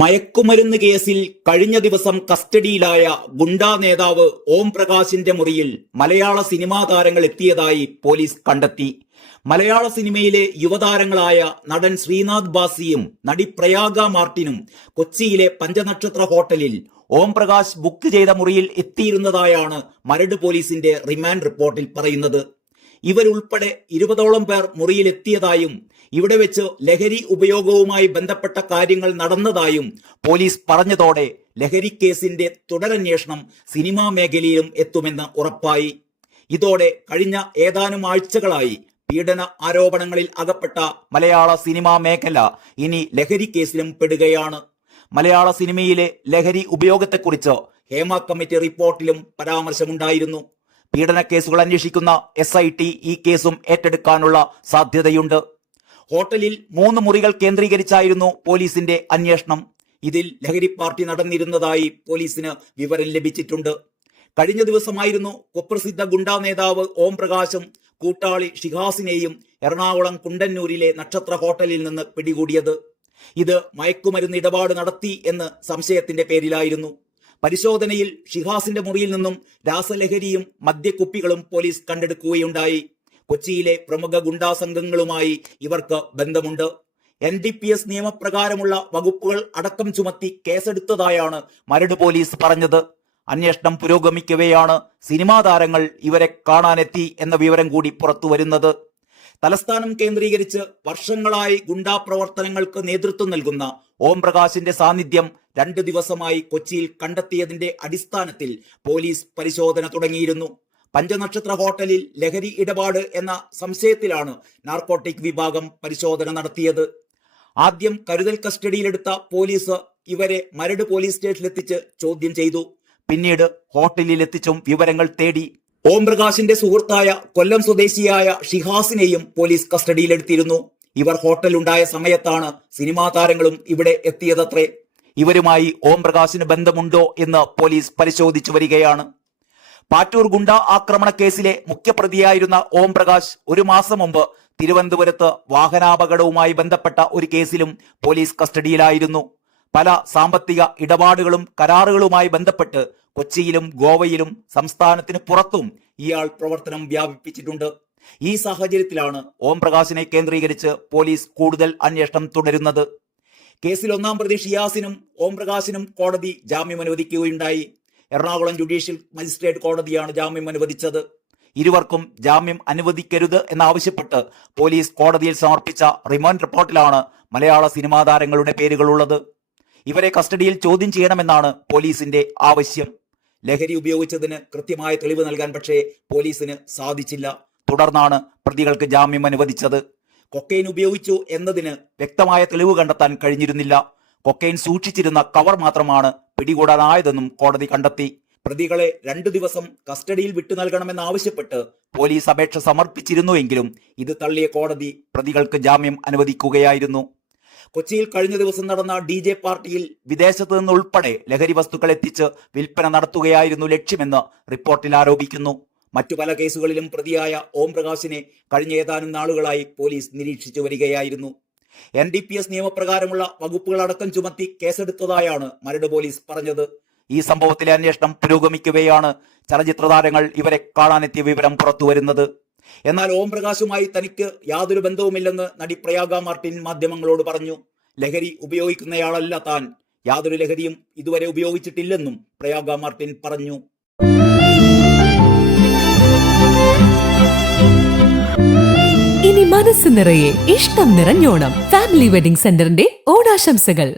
മയക്കുമരുന്ന് കേസിൽ കഴിഞ്ഞ ദിവസം കസ്റ്റഡിയിലായ ഗുണ്ടാ നേതാവ് ഓം പ്രകാശിന്റെ മുറിയിൽ മലയാള സിനിമാ താരങ്ങൾ എത്തിയതായി പോലീസ് കണ്ടെത്തി. മലയാള സിനിമയിലെ യുവതാരങ്ങളായ നടൻ ശ്രീനാഥ് ബാസിയും നടി പ്രയാഗ മാർട്ടിനും കൊച്ചിയിലെ പഞ്ചനക്ഷത്ര ഹോട്ടലിൽ ഓം പ്രകാശ് ബുക്ക് ചെയ്ത മുറിയിൽ എത്തിയിരുന്നതായാണ് മരട് പോലീസിന്റെ റിമാൻഡ് റിപ്പോർട്ടിൽ പറയുന്നത്. ഇവരുൾപ്പെടെ 20ഓളം പേർ മുറിയിലെത്തിയതായും ഇവിടെ വെച്ച് ലഹരി ഉപയോഗവുമായി ബന്ധപ്പെട്ട കാര്യങ്ങൾ നടന്നതായും പോലീസ് പറഞ്ഞതോടെ ലഹരി കേസിന്റെ തുടരന്വേഷണം സിനിമാ മേഖലയിലും എത്തുമെന്ന് ഉറപ്പായി. ഇതോടെ കഴിഞ്ഞ ഏതാനും ആഴ്ചകളായി പീഡന ആരോപണങ്ങളിൽ അകപ്പെട്ട മലയാള സിനിമാ മേഖല ഇനി ലഹരി കേസിലും പെടുകയാണ്. മലയാള സിനിമയിലെ ലഹരി ഉപയോഗത്തെക്കുറിച്ച് ഹേമ കമ്മിറ്റി റിപ്പോർട്ടിലും പരാമർശമുണ്ടായിരുന്നു. പീഡന കേസുകൾ അന്വേഷിക്കുന്ന SIT ഈ കേസും ഏറ്റെടുക്കാനുള്ള സാധ്യതയുണ്ട്. ഹോട്ടലിൽ 3 മുറികൾ കേന്ദ്രീകരിച്ചായിരുന്നു പോലീസിന്റെ അന്വേഷണം. ഇതിൽ ലഹരി പാർട്ടി നടന്നിരുന്നതായി പോലീസിന് വിവരം ലഭിച്ചിട്ടുണ്ട്. കഴിഞ്ഞ ദിവസമായിരുന്നു കുപ്രസിദ്ധ ഗുണ്ടാ നേതാവ് ഓം പ്രകാശും കൂട്ടാളി ഷിഹാസിനെയും എറണാകുളം കുണ്ടന്നൂരിലെ നക്ഷത്ര ഹോട്ടലിൽ നിന്ന് പിടികൂടിയത്. ഇത് മയക്കുമരുന്ന് ഇടപാട് നടത്തി എന്ന് സംശയത്തിന്റെ പേരിലായിരുന്നു. പരിശോധനയിൽ ഷിഹാസിന്റെ മുറിയിൽ നിന്നും രാസലഹരിയും മദ്യക്കുപ്പികളും പോലീസ് കണ്ടെടുക്കുകയുണ്ടായി. കൊച്ചിയിലെ പ്രമുഖ ഗുണ്ടാ സംഘങ്ങളുമായി ഇവർക്ക് ബന്ധമുണ്ട്. NDPS നിയമപ്രകാരമുള്ള വകുപ്പുകൾ അടക്കം ചുമത്തി കേസെടുത്തതായാണ് മരട് പോലീസ് പറഞ്ഞത്. അന്വേഷണം പുരോഗമിക്കവെയാണ് സിനിമാ താരങ്ങൾ ഇവരെ കാണാനെത്തി എന്ന വിവരം കൂടി പുറത്തുവരുന്നത്. തലസ്ഥാനം കേന്ദ്രീകരിച്ച് വർഷങ്ങളായി ഗുണ്ടാ പ്രവർത്തനങ്ങൾക്ക് നേതൃത്വം നൽകുന്ന ഓം പ്രകാശിന്റെ സാന്നിധ്യം 2 ദിവസമായി കൊച്ചിയിൽ കണ്ടെത്തിയതിന്റെ അടിസ്ഥാനത്തിൽ പോലീസ് പരിശോധന തുടങ്ങിയിരുന്നു. പഞ്ചനക്ഷത്ര ഹോട്ടലിൽ ലഹരി ഇടപാട് എന്ന സംശയത്തിലാണ് നാർക്കോട്ടിക് വിഭാഗം പരിശോധന നടത്തിയത്. ആദ്യം കരുതൽ കസ്റ്റഡിയിലെടുത്ത പോലീസ് ഇവരെ മരട് പോലീസ് സ്റ്റേഷനിലെത്തിച്ച് ചോദ്യം ചെയ്തു. പിന്നീട് ഹോട്ടലിലെത്തിച്ചും വിവരങ്ങൾ തേടി. ഓം പ്രകാശിന്റെ സുഹൃത്തായ കൊല്ലം സ്വദേശിയായ ഷിഹാസിനെയും പോലീസ് കസ്റ്റഡിയിലെടുത്തിരുന്നു. ഇവർ ഹോട്ടലുണ്ടായ സമയത്താണ് സിനിമാ താരങ്ങളും ഇവിടെ എത്തിയതത്രേ. ഇവരുമായി ഓം പ്രകാശിന് ബന്ധമുണ്ടോ എന്ന് പോലീസ് പരിശോധിച്ചു വരികയാണ്. പാറ്റൂർ ഗുണ്ട ആക്രമണ കേസിലെ മുഖ്യപ്രതിയായിരുന്ന ഓം പ്രകാശ് 1 മാസം മുമ്പ് തിരുവനന്തപുരത്ത് വാഹനാപകടവുമായി ബന്ധപ്പെട്ട ഒരു കേസിലും പോലീസ് കസ്റ്റഡിയിലായിരുന്നു. പല സാമ്പത്തിക ഇടപാടുകളും കരാറുകളുമായി ബന്ധപ്പെട്ട് കൊച്ചിയിലും ഗോവയിലും സംസ്ഥാനത്തിന് പുറത്തും ഇയാൾ പ്രവർത്തനം വ്യാപിപ്പിച്ചിട്ടുണ്ട്. ഈ സാഹചര്യത്തിലാണ് ഓം പ്രകാശിനെ കേന്ദ്രീകരിച്ച് പോലീസ് കൂടുതൽ അന്വേഷണം തുടരുന്നത്. കേസിൽ 1-ാം പ്രതി ഷിയാസിനും ഓം പ്രകാശിനും കോടതി ജാമ്യം അനുവദിക്കുകയുണ്ടായി. എറണാകുളം ജുഡീഷ്യൽ മജിസ്ട്രേറ്റ് കോടതിയാണ് ജാമ്യം അനുവദിച്ചത്. ഇരുവർക്കും ജാമ്യം അനുവദിക്കരുത് എന്നാവശ്യപ്പെട്ട് പോലീസ് കോടതിയിൽ സമർപ്പിച്ച റിമാൻഡ് റിപ്പോർട്ടിലാണ് മലയാള സിനിമാ താരങ്ങളുടെ പേരുകളുള്ളത്. ഇവരെ കസ്റ്റഡിയിൽ ചോദ്യം ചെയ്യണമെന്നാണ് പോലീസിന്റെ ആവശ്യം. ലഹരി ഉപയോഗിച്ചതിന് കൃത്യമായ തെളിവ് നൽകാൻ പക്ഷേ പോലീസിന് സാധിച്ചില്ല. തുടർന്നാണ് പ്രതികൾക്ക് ജാമ്യം അനുവദിച്ചത്. കൊക്കൈൻ ഉപയോഗിച്ചു എന്നതിന് വ്യക്തമായ തെളിവ് കണ്ടെത്താൻ കഴിഞ്ഞിരുന്നില്ല. കൊക്കൈൻ സൂക്ഷിച്ചിരുന്ന കവർ മാത്രമാണ് പിടികൂടാനായതെന്നും കോടതി കണ്ടെത്തി. പ്രതികളെ 2 ദിവസം കസ്റ്റഡിയിൽ വിട്ടു നൽകണമെന്നാവശ്യപ്പെട്ട് പോലീസ് അപേക്ഷ സമർപ്പിച്ചിരുന്നുവെങ്കിലും ഇത് തള്ളിയ കോടതി പ്രതികൾക്ക് ജാമ്യം അനുവദിക്കുകയായിരുന്നു. കൊച്ചിയിൽ കഴിഞ്ഞ ദിവസം നടന്ന DJ പാർട്ടിയിൽ വിദേശത്ത് നിന്നുൾപ്പെടെ ലഹരി വസ്തുക്കൾ എത്തിച്ച് വിൽപ്പന നടത്തുകയായിരുന്നു ലക്ഷ്യമെന്ന് റിപ്പോർട്ടിൽ ആരോപിക്കുന്നു. മറ്റു പല കേസുകളിലും പ്രതിയായ ഓം പ്രകാശിനെ കഴിഞ്ഞ ഏതാനും നാളുകളായി പോലീസ് നിരീക്ഷിച്ചു വരികയായിരുന്നു. NDPS നിയമപ്രകാരമുള്ള വകുപ്പുകൾ അടക്കം ചുമത്തി കേസെടുത്തതായാണ് മരട് പോലീസ് പറഞ്ഞത്. ഈ സംഭവത്തിലെ അന്വേഷണം പുരോഗമിക്കവെയാണ് ചലച്ചിത്ര താരങ്ങൾ ഇവരെ കാണാനെത്തിയ വിവരം പുറത്തുവരുന്നത്. എന്നാൽ ഓം പ്രകാശുമായി തനിക്ക് യാതൊരു ബന്ധവുമില്ലെന്ന് നടി പ്രയാഗ മാർട്ടിൻ മാധ്യമങ്ങളോട് പറഞ്ഞു. ലഹരി ഉപയോഗിക്കുന്നയാളല്ല താൻ, യാതൊരു ലഹരിയും ഇതുവരെ ഉപയോഗിച്ചിട്ടില്ലെന്നും പ്രയാഗ മാർട്ടിൻ പറഞ്ഞു. ഇനി മനസ്സ് നിറയെ ഇഷ്ടം നിറഞ്ഞോണം. ഫാമിലി വെഡിംഗ് സെന്ററിന്റെ ഓണാശംസകൾ.